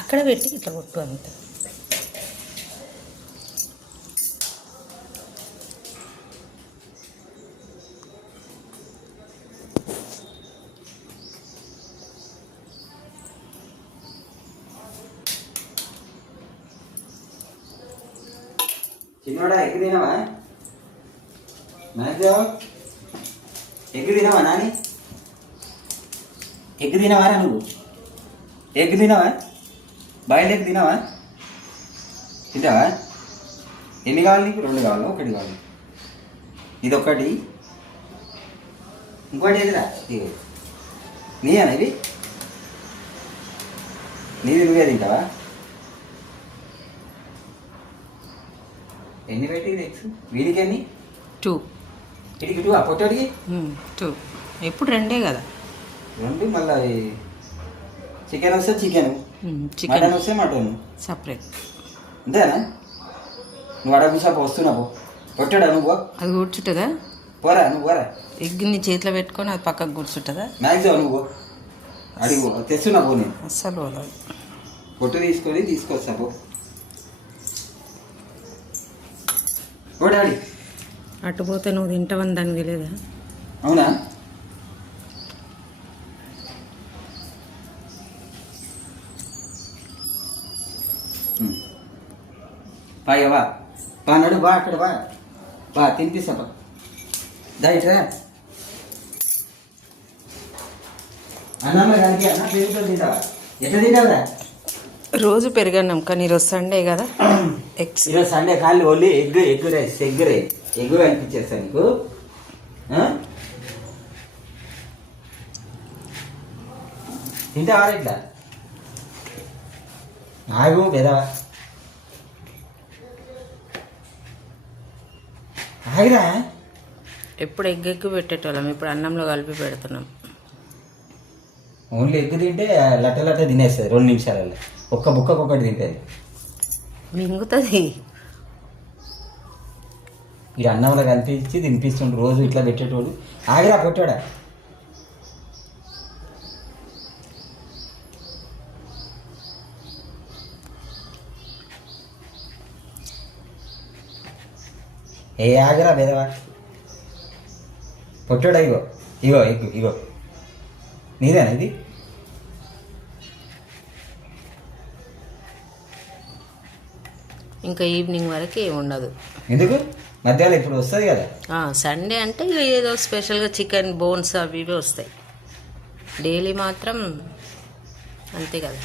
అక్కడ పెట్టి ఇట్లా కొట్టు అంతే. చిన్నోడా ఎగ్గు తినవా? మ్యాక్సిమం ఎగ్గు తినవా నాని? ఎగ్గు తినవా నువ్వు? ఎగ్గు తినవా? బాయిల్డ్ ఎగ్ తినవా? తింటావా? ఎన్ని కావాలి నీకు? 2 కావాలా? 1 కావాలి? ఇది ఒకటి, ఇంకోటి ఎదురా నీయేనా ఇది? నీది నువ్వే తింటావా? ఎన్ని పెట్టింది ఎగ్స్? వీడికి ఎన్ని? 2. వీడికి 2, ఆ పొట్టడికి 2. ఎప్పుడు 2 కదా. 2 మళ్ళీ చికెన్ వస్తే చికెన్, చికెన్ మటన్ వస్తే మటన్ సపరేట్. అంతేనా? నువ్వు అడగసాపు వస్తున్నావు పొట్టాడా నువ్వు? అది కూర్చుంటుందా? పోరా నువ్వు పోరా. ఎగ్ని చేతిలో పెట్టుకొని అది పక్కకు కూర్చుంటుందా? మ్యాక్సిమం నువ్వు అడిగి తెస్తున్నా పో. నేను అస్సలు పోదు. పొట్టు తీసుకొస్తా పో. డాడీ అటు పోతే నువ్వు తింటావని దానికి తెలియదా? అవునా? బాయవా బా నడు, బా అక్కడ బా తినిపిస్తా బా. దాయిట్రా అన్నమ్మ కానీ అన్న పెరుగుతో తింటావా? ఎట్లా తింటావురా? రోజు పెరగన్నాం కానీ ఈరోజు సండే కదా. ఈరోజు సండే కాళ్ళు ఓన్లీ ఎగ్ రైస్ అనిపించేస్తా నీకు. తింటావా ఇట్లా? ఆగు పెదవా, ఆగిరా. ఎప్పుడు ఎగ్ పెట్టేటోళ్ళం, ఇప్పుడు అన్నంలో కలిపి పెడుతున్నాం. ఓన్లీ ఎగ్ తింటే లట్ట తినేస్తుంది 2 నిమిషాలలో. ఒక్క బుక్కకొకటి తింటుంది. మింగుతుంది. ఇక అన్నంలో కనిపించి తినిపిస్తుండ్రు రోజు ఇట్లా పెట్టేటోడు. ఆగిరా పెట్టాడా? ఏ ఆగిరా బెదవా పొట్టాడా? ఇగో ఇగో నీదేనా ఇది? ఇంకా ఈవినింగ్ వరకు ఏమి ఉండదు. ఎందుకు? మధ్యాహ్నం ఇప్పుడు వస్తుంది కదా. సండే అంటే ఏదో స్పెషల్గా చికెన్ బోన్స్ అవి ఇవి వస్తాయి. డైలీ మాత్రం అంతే కదా.